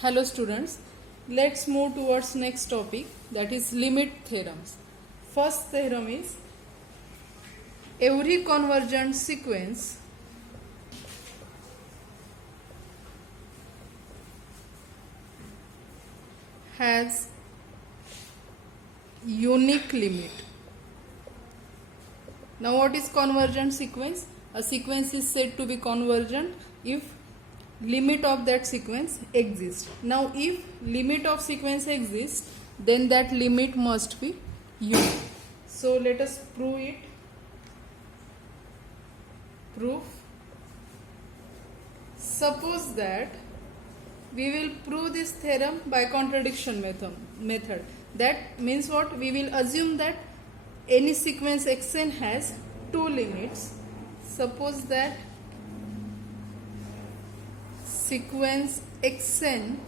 Hello students, let's move towards next topic, that is limit theorems. First theorem is every convergent sequence has unique limit. Now what is convergent sequence? A sequence is said to be convergent if limit of that sequence exists. Now if limit of sequence exists, then that limit must be unique. So let us prove it. Proof. Suppose that we will prove this theorem by contradiction method. That means what? We will assume that any sequence xn has two limits. Suppose that sequence xn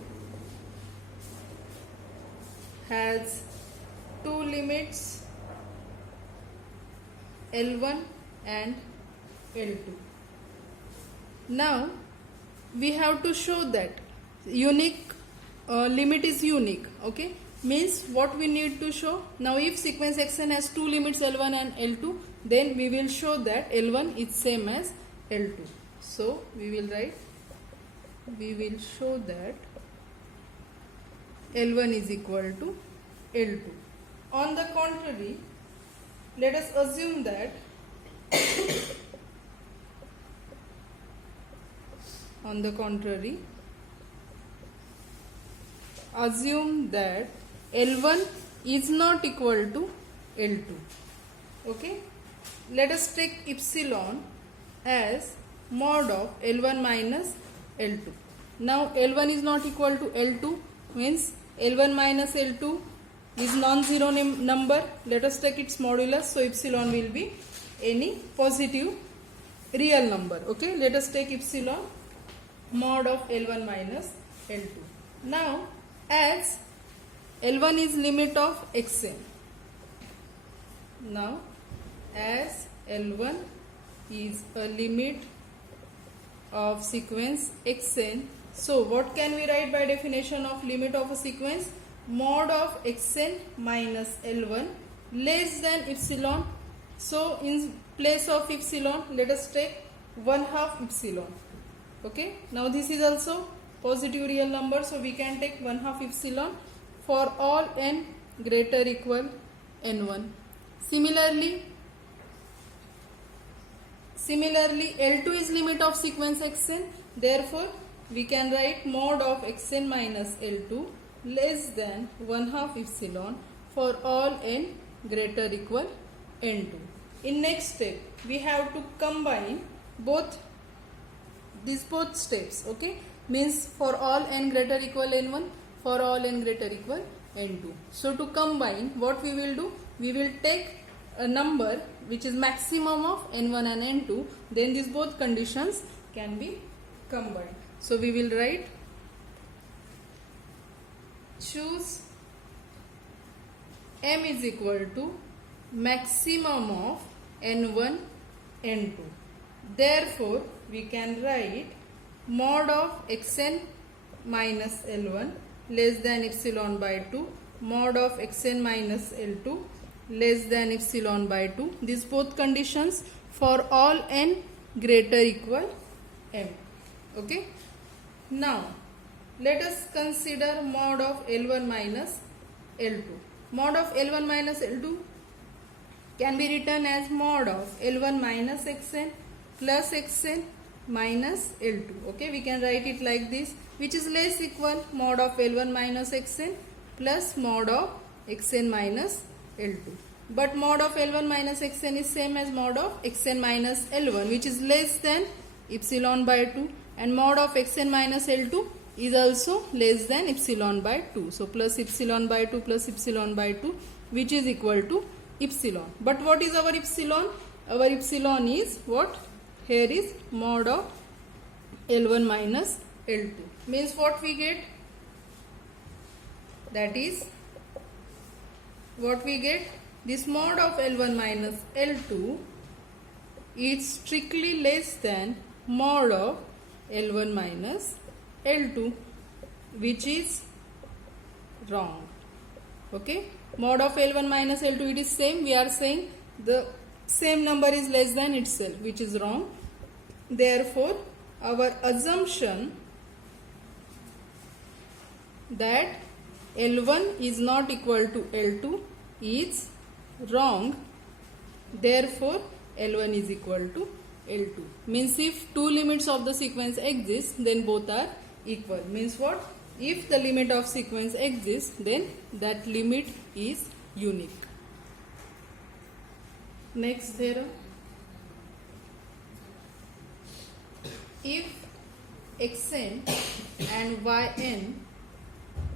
has two limits L1 and L2. Now we have to show that unique limit is unique. Okay, means what we need to show? Now if sequence xn has two limits L1 and L2, then we will show that L1 is same as L2. So we will show that L1 is equal to L2. On the contrary, let us assume that assume that L1 is not equal to L2. Okay, let us take epsilon as mod of L1 minus L2. Now L1 is not equal to L2 means L1 minus L2 is non-zero number. Let us take its modulus, so epsilon will be any positive real number. Okay, let us take epsilon mod of L1 minus L2. Now as L1 is limit of xn, now as L1 is a limit of sequence xn, so what can we write by definition of limit of a sequence? Mod of xn minus L1 less than epsilon. So in place of epsilon, let us take 1/2 epsilon. Okay, now this is also positive real number, so we can take 1/2 epsilon for all n greater equal n1. Similarly L2 is limit of sequence xn, therefore we can write mod of xn minus L2 less than 1/2 epsilon for all n greater equal n2. In next step, we have to combine both steps. Okay, means for all n greater equal n1, for all n greater equal n2. So to combine, what we will do? We will take a number which is maximum of n1 and n2, then these both conditions can be combined. So we will write, choose m is equal to maximum of n1 n2. Therefore we can write mod of xn minus L1 less than epsilon by 2, mod of xn minus L2 less than epsilon by 2. These both conditions for all n greater equal m. Okay, now let us consider mod of L1 minus L2. Mod of L1 minus L2 can be written as mod of L1 minus xn plus xn minus L2. Okay, we can write it like this, which is less equal mod of L1 minus xn plus mod of xn minus L2. But mod of L1 minus xn is same as mod of xn minus L1, which is less than epsilon by 2, and mod of xn minus L2 is also less than epsilon by 2. So plus epsilon by 2 plus epsilon by 2, which is equal to epsilon. But what is our epsilon? Our epsilon is what? Here is mod of L1 minus L2. Means what we get? That is what we get? This mod of L1 minus L2 is strictly less than mod of L1 minus L2. which is wrong. Okay, mod of L1 minus L2, it is same. We are saying the same number is less than itself, which is wrong. Therefore, our assumption that L1 is not equal to L2 is wrong. Therefore, L1 is equal to L2. Means if two limits of the sequence exist, then both are equal. Means what? If the limit of sequence exists, then that limit is unique. Next theorem. If xn and yn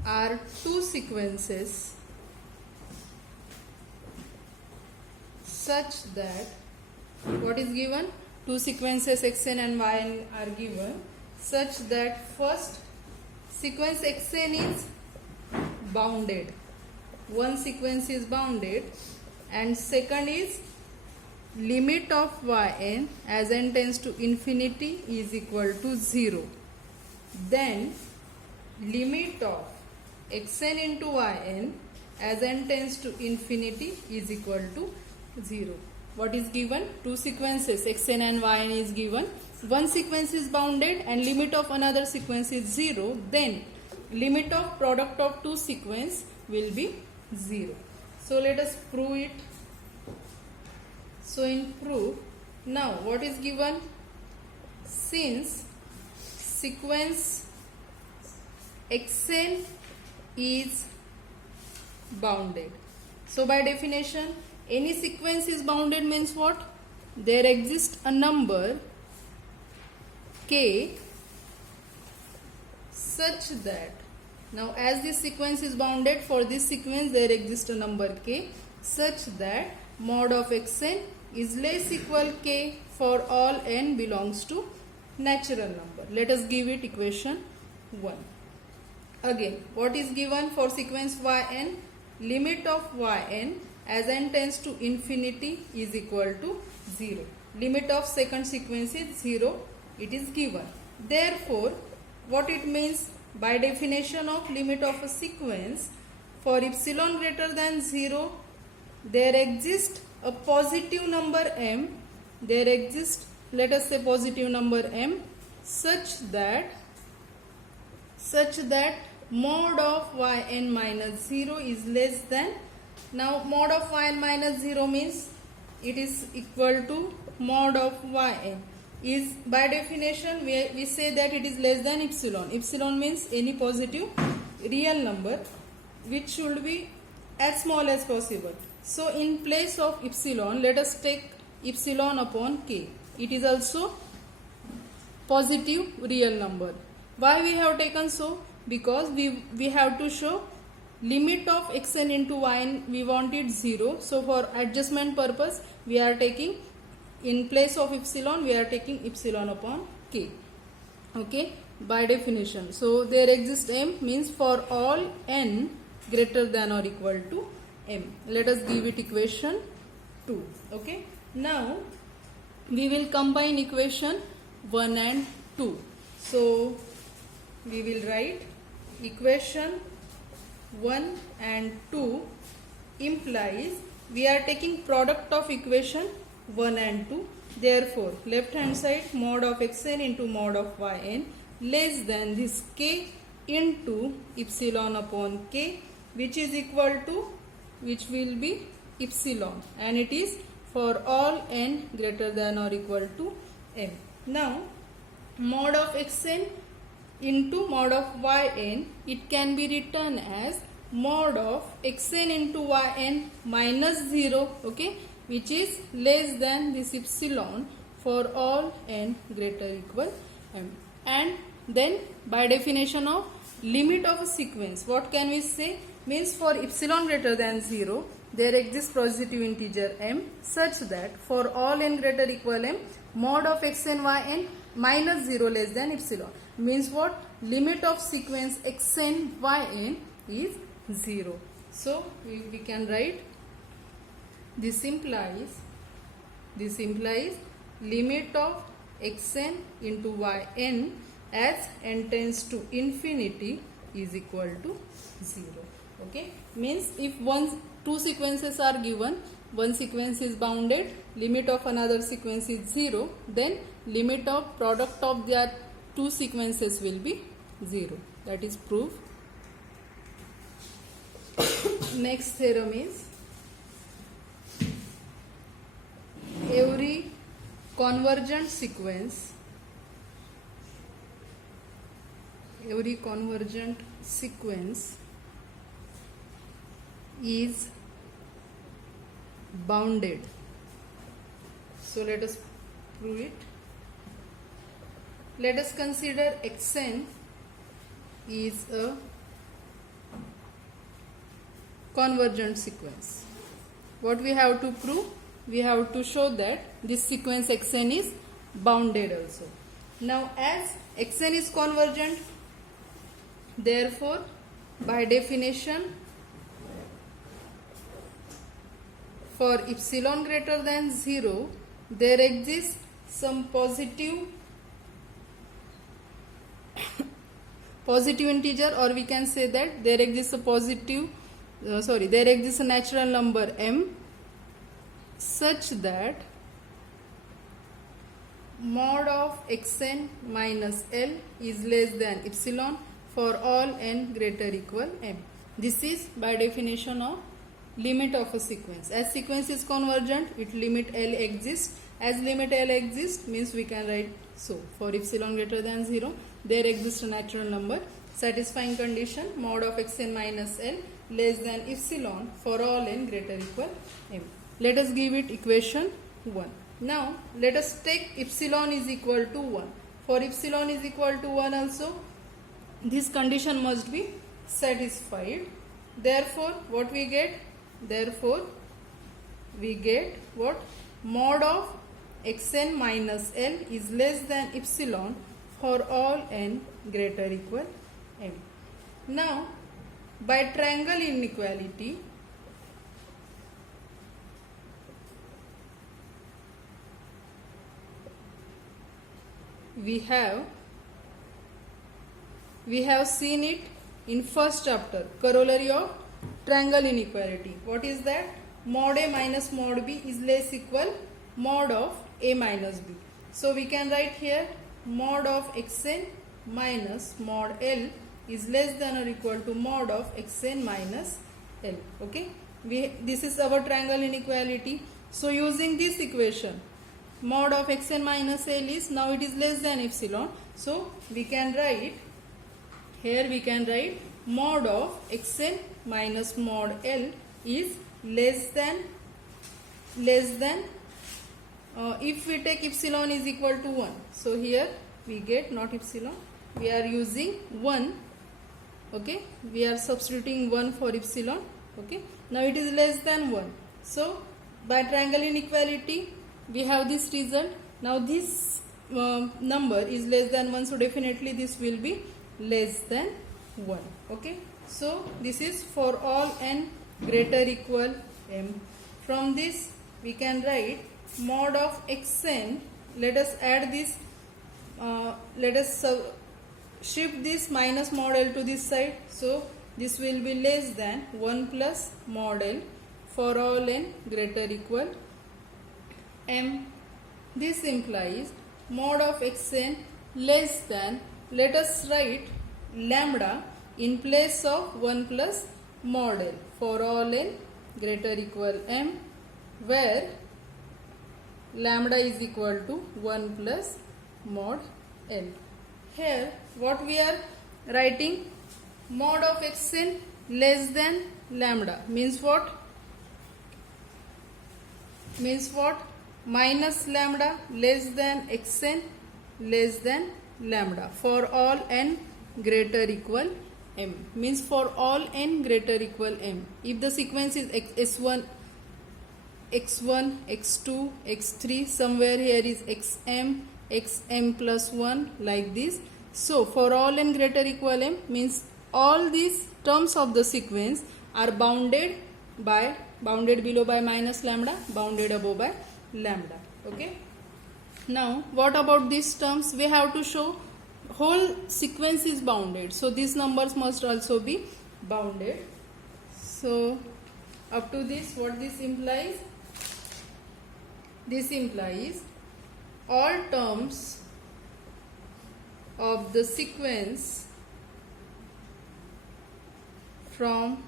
are two sequences such that, what is given? Two sequences xn and yn are given such that first sequence xn is bounded, one sequence is bounded, and second is limit of yn as n tends to infinity is equal to 0. Then limit of xn into yn as n tends to infinity is equal to 0. What is given? Two sequences xn and yn is given. One sequence is bounded and limit of another sequence is 0. Then limit of product of two sequence will be 0. So let us prove it. So in proof, now what is given? Since sequence xn is bounded, so by definition any sequence is bounded means what? There exists a number k such that, now as this sequence is bounded, for this sequence there exists a number k such that mod of xn is less equal k for all n belongs to natural number. Let us give it equation 1. Again, what is given for sequence yn? Limit of yn as n tends to infinity is equal to 0. Limit of second sequence is 0. It is given. Therefore, what it means? By definition of limit of a sequence, for epsilon greater than 0, there exists a positive number m. There exists, let us say, positive number m such that mod of yn minus 0 is less than. Now mod of yn minus 0 means it is equal to mod of yn. Is by definition we say that it is less than epsilon. Epsilon means any positive real number which should be as small as possible. So in place of epsilon, let us take epsilon upon k. It is also positive real number. Why we have taken so? Because we have to show limit of xn into yn, we want it 0. So for adjustment purpose we are taking, in place of epsilon we are taking epsilon upon k. Okay, by definition. So there exists m means for all n greater than or equal to m. Let us give it equation 2. Okay, now we will combine equation 1 and 2. So we will write equation 1 and 2 implies we are taking product of equation 1 and 2. Therefore, left hand side mod of xn into mod of yn less than this k into epsilon upon k, which is equal to, which will be epsilon, and it is for all n greater than or equal to m. Now mod of xn into mod of yn, it can be written as mod of xn into yn minus 0, okay, which is less than this epsilon for all n greater equal m. And then by definition of limit of a sequence, what can we say? Means for epsilon greater than 0, there exists positive integer m such that for all n greater equal m, mod of xn yn minus 0 less than epsilon. Means what? Limit of sequence xn yn is 0. So we can write this implies limit of xn into yn as n tends to infinity is equal to 0. Okay, means if two sequences are given, one sequence is bounded, limit of another sequence is 0, then limit of product of their two sequences will be 0. That is proof. Next theorem is every convergent sequence is bounded. So let us prove it. Let us consider Xn is a convergent sequence. What we have to prove? We have to show that this sequence Xn is bounded also. Now as Xn is convergent, therefore by definition for epsilon greater than 0 there exists some positive integer, or we can say that there exists a there exists a natural number m such that mod of xn minus l is less than epsilon for all n greater equal m. This is by definition of limit of a sequence. As sequence is convergent, its limit L exists. As limit L exists means we can write so. For epsilon greater than 0, there exists a natural number satisfying condition mod of xn minus L less than epsilon for all n greater equal m. Let us give it equation 1. Now let us take epsilon is equal to 1. For epsilon is equal to 1 also, this condition must be satisfied. Therefore what we get? Therefore we get what? Mod of xn minus L is less than epsilon for all n greater equal m. Now by triangle inequality, we have seen it in first chapter, corollary of triangle inequality. What is that? Mod A minus mod B is less equal mod of A minus B. So we can write here mod of xn minus mod L is less than or equal to mod of xn minus L. Okay, this is our triangle inequality. So using this equation, mod of xn minus L is now it is less than epsilon. So we can write here, we can write mod of xn minus mod L is less than if we take epsilon is equal to 1. So here we get not epsilon, we are using 1. Okay, we are substituting 1 for epsilon. Okay, now it is less than 1. So by triangle inequality we have this result. Now this number is less than 1, so definitely this will be less than 1. Okay, so this is for all n greater equal m. From this we can write mod of xn. Let us add this, let us shift this minus mod L to this side. So this will be less than 1 plus mod L for all n greater equal m. This implies mod of xn less than, let us write lambda in place of 1 plus mod L for all n greater equal m, where lambda is equal to 1 plus mod L. Here what we are writing, mod of xn less than lambda means what? Minus lambda less than xn less than lambda for all n greater equal m, means for all n greater equal m. If the sequence is s1, x1, x2, x3, somewhere here is xm plus 1 like this. So for all n greater equal m means all these terms of the sequence are bounded below by minus lambda, bounded above by lambda. Okay, now what about these terms? We have to show whole sequence is bounded, so these numbers must also be bounded. So up to this, what this implies? This implies all terms of the sequence from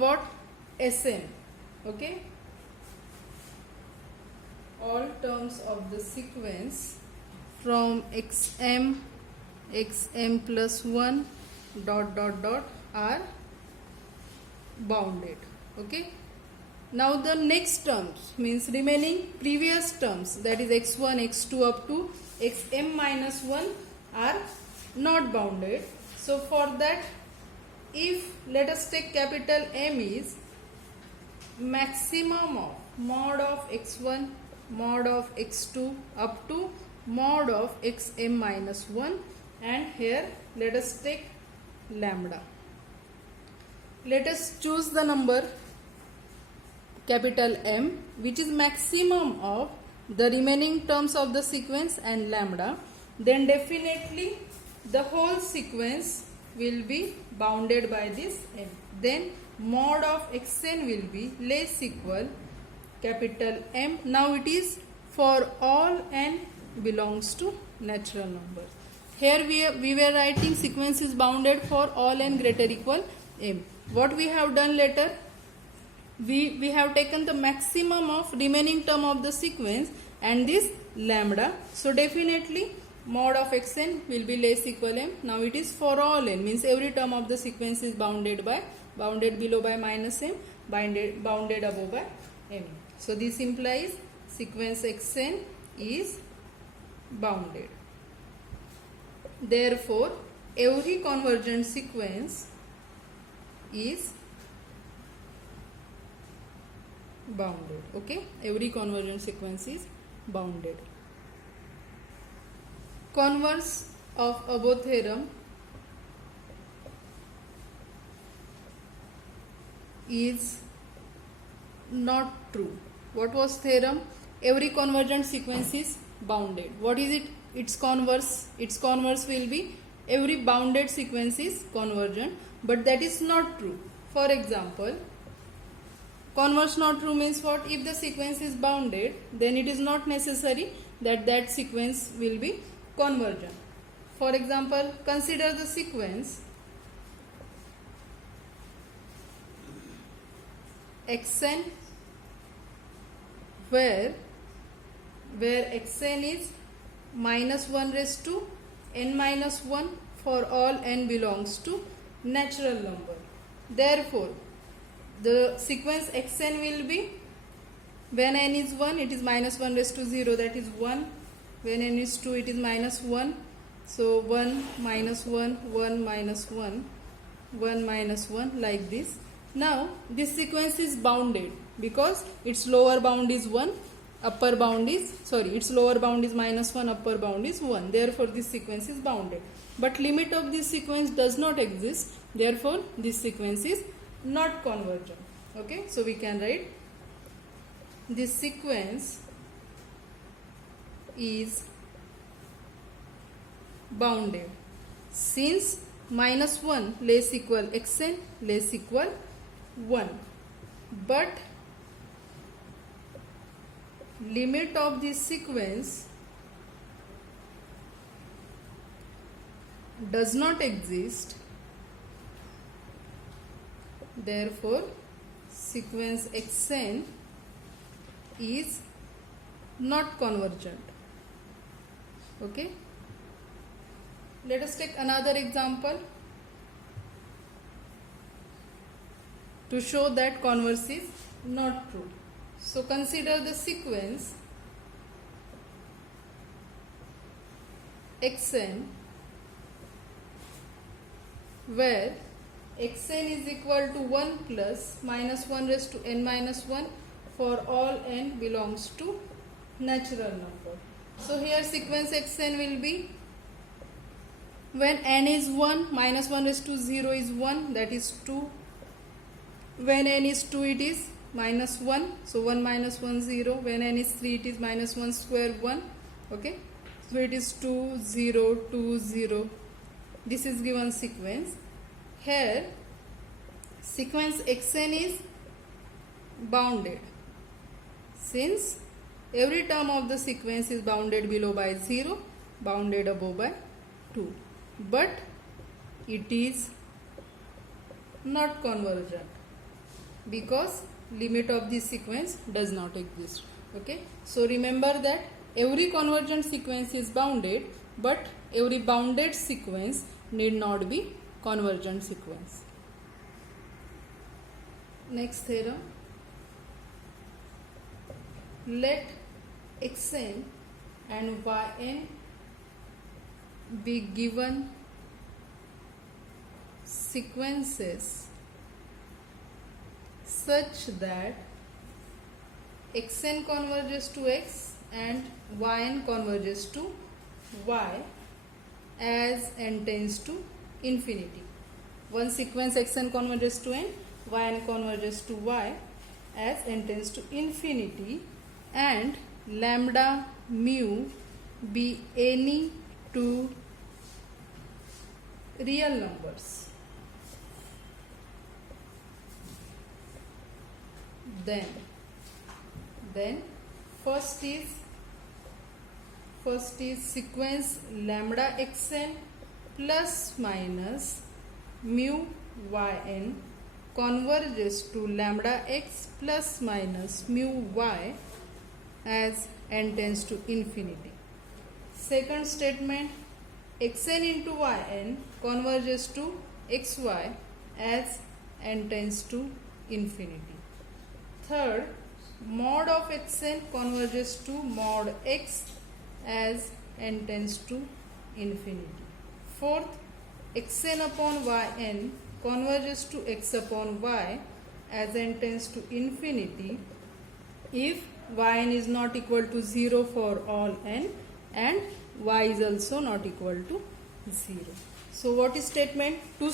what? Sn. Okay, all terms of the sequence from xm plus 1 are bounded. Okay, now the next terms means remaining previous terms, that is x1 x2 up to xm minus 1 are not bounded. So for that, if let us take capital M is maximum of mod of x1 mod of x2 up to mod of xm minus 1, and here let us take lambda. Let us choose the number capital M which is maximum of the remaining terms of the sequence and lambda, then definitely the whole sequence will be bounded by this M. Then mod of xn will be less equal capital M. Now it is for all n belongs to natural numbers. Here we were writing sequence is bounded for all n greater equal M. What we have done later? We have taken the maximum of remaining term of the sequence and this lambda. So definitely mod of xn will be less equal M. Now it is for all n, means every term of the sequence is bounded below by minus M, bounded above by M. So this implies sequence xn is bounded. Therefore every convergent sequence is bounded. Okay, every convergent sequence is bounded. Converse of above theorem is not true. What was theorem? Every convergent sequence is bounded. What is it? Its converse. Its converse will be every bounded sequence is convergent, but that is not true. For example, converse not true means what? If the sequence is bounded, then it is not necessary that that sequence will be convergent. For example, consider the sequence xn where xn is minus 1 raised to n minus 1 for all n belongs to natural number. Therefore, the sequence xn will be, when n is 1 it is minus 1 raised to 0, that is 1. When n is 2 it is minus 1. So 1 minus 1, 1 minus 1, 1 minus 1, like this. Now this sequence is bounded because its lower bound is 1, upper bound is, its lower bound is minus 1, upper bound is 1. Therefore this sequence is bounded. But limit of this sequence does not exist. Therefore this sequence is not convergent. Okay, so we can write this sequence is bounded since minus 1 less equal xn less equal 1, but limit of this sequence does not exist. Therefore sequence xn is not convergent. Okay, let us take another example to show that converse is not true. So consider the sequence xn where xn is equal to 1 plus minus 1 raised to n minus 1 for all n belongs to natural number. So here sequence xn will be when n is 1, minus 1 raised to 0 is 1, that is 2. When n is 2 it is minus 1, so 1 minus 1 0. When n is 3 it is minus 1 square 1. Okay, So it is 2 0 2 0. This is given sequence. Here sequence xn is bounded, since every term of the sequence is bounded below by 0, bounded above by 2, but it is not convergent because limit of this sequence does not exist. Okay, so remember that every convergent sequence is bounded, but every bounded sequence need not be convergent sequence. Next theorem. Let xn and yn be given sequences such that xn converges to x and yn converges to y as n tends to infinity. One sequence xn converges to n, yn converges to y as n tends to infinity, and lambda mu be any two real numbers. Then first is sequence lambda xn plus minus mu yn converges to lambda x plus minus mu y as n tends to infinity. Second statement, xn into yn converges to xy as n tends to infinity. Third, mod of xn converges to mod x as n tends to infinity. Fourth, xn upon yn converges to x upon y as n tends to infinity if yn is not equal to 0 for all n and y is also not equal to 0. So what is statement? Two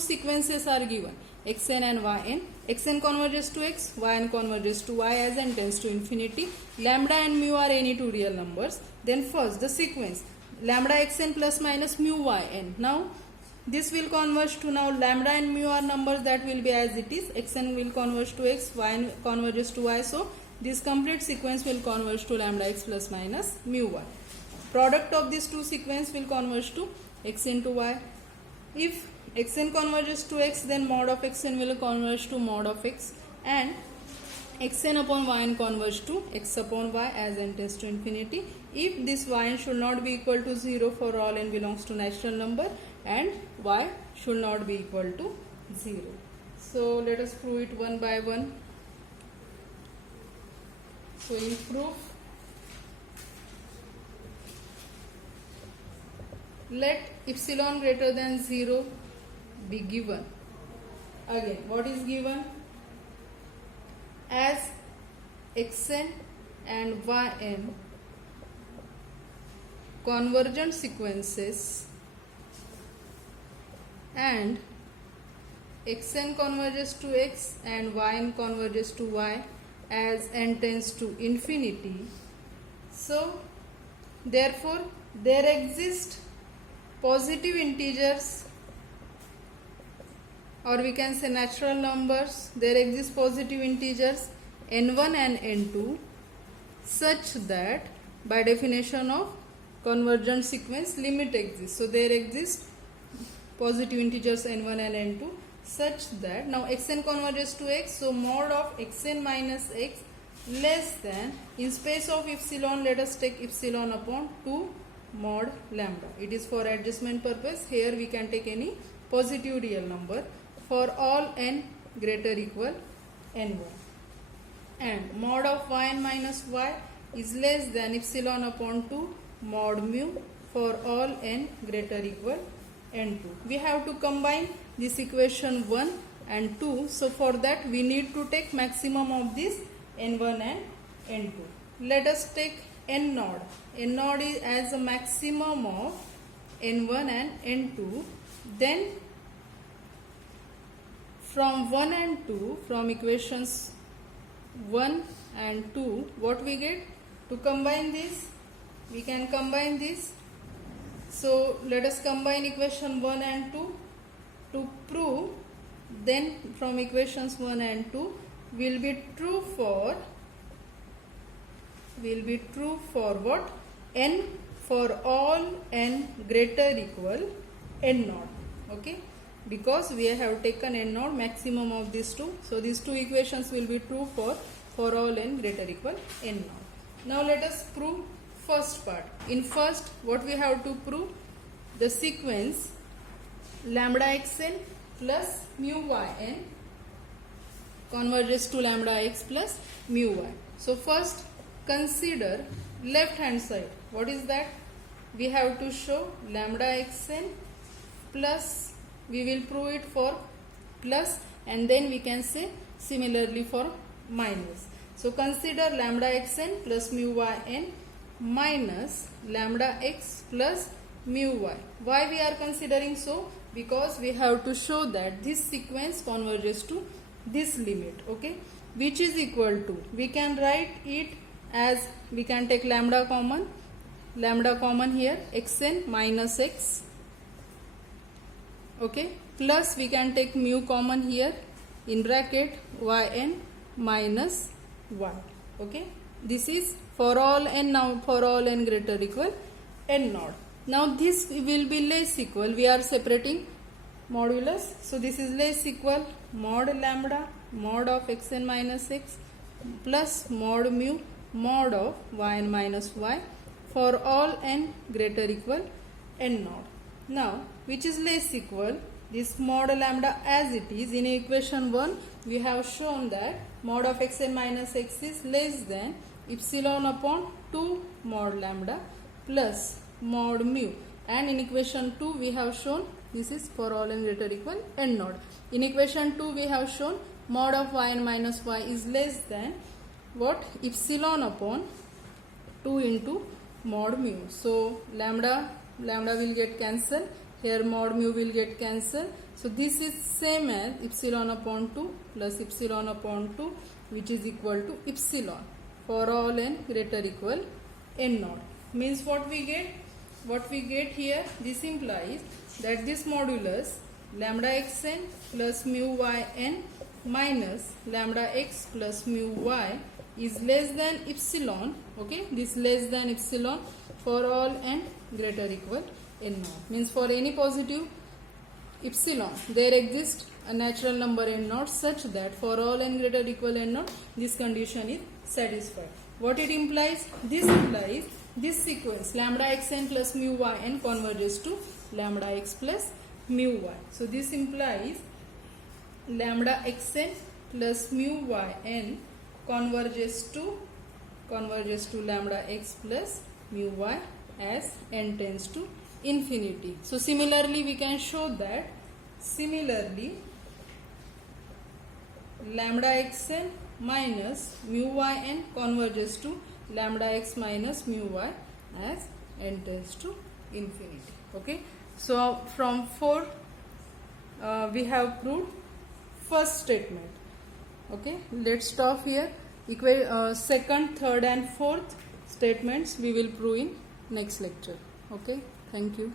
sequences are given, xn and yn. xn converges to x, yn converges to y as n tends to infinity. Lambda and mu are any two real numbers. Then first the sequence lambda xn plus minus mu yn. Now this will converge to, now lambda and mu are numbers that will be as it is. xn will converge to x, yn converges to y. So this complete sequence will converge to lambda x plus minus mu y. Product of these two sequences will converge to x into y. If xn converges to x, then mod of xn will converge to mod of x, and xn upon yn converge to x upon y as n tends to infinity if this yn should not be equal to 0 for all n belongs to natural number and y should not be equal to 0. So let us prove it one by one. So in proof, let epsilon greater than 0 be given. Again, what is given? As xn and yn convergent sequences and xn converges to x and yn converges to y as n tends to infinity. So therefore there exist positive integers, or we can say natural numbers. There exist positive integers n1 and n2 such that by definition of convergent sequence limit exists. So there exist positive integers n1 and n2 such that now xn converges to x, so mod of xn minus x less than, in space of epsilon let us take epsilon upon 2 mod lambda. It is for adjustment purpose. Here we can take any positive real number for all n greater equal n1, and mod of yn minus y is less than epsilon upon 2 mod mu for all n greater equal n2. We have to combine this equation 1 and 2. So for that we need to take maximum of this n1 and n2. Let us take n nod. N nod is as a maximum of n1 and n2. Then from 1 and 2, from equations 1 and 2, what we get? To combine this, we can combine this. So let us combine equation 1 and 2 to prove. Then from equations 1 and 2 will be true for what? N for all n greater equal n naught. Okay, because we have taken n naught, maximum of these two. So these two equations will be true for all n greater equal n naught. Now let us prove first part. In first, what we have to prove? The sequence lambda xn plus mu yn converges to lambda x plus mu y. So first consider left hand side. What is that? We have to show lambda xn plus, we will prove it for plus, and then we can say similarly for minus. So consider lambda xn plus mu yn minus lambda x plus mu y. Why we are considering so? Because we have to show that this sequence converges to this limit, okay, which is equal to, we can write it as, we can take lambda common here, xn minus x, okay, plus we can take mu common here, in bracket yn minus y, okay. This is for all n, now for all n greater equal n naught. Now this will be less equal, we are separating modulus, so this is less equal mod lambda mod of xn minus x plus mod mu mod of yn minus y for all n greater equal n naught. Now which is less equal? This mod lambda as it is. In equation 1 we have shown that mod of xn minus x is less than epsilon upon 2 mod lambda plus mod mu, and in equation 2 we have shown this is for all n greater equal n naught. In equation 2 we have shown mod of yn minus y is less than what? Epsilon upon 2 into mod mu. So lambda will get cancelled, here mod mu will get cancelled. So this is same as epsilon upon 2 plus epsilon upon 2, which is equal to epsilon for all n greater equal n naught. Means what we get? What we get here, this implies that this modulus lambda xn plus mu yn minus lambda x plus mu y is less than epsilon, okay, this less than epsilon for all n greater equal n naught. Means for any positive epsilon there exists a natural number n naught such that for all n greater equal n naught this condition is satisfied. What it implies? This implies this sequence lambda xn plus mu yn converges to lambda x plus mu y. So this implies lambda xn plus mu yn converges to lambda x plus mu y as n tends to infinity. So similarly we can show that lambda xn minus mu yn converges to lambda x minus mu y as n tends to infinity, okay. So from 4 we have proved first statement, okay. Let's stop here. Second, third and fourth statements we will prove in next lecture, okay. Thank you.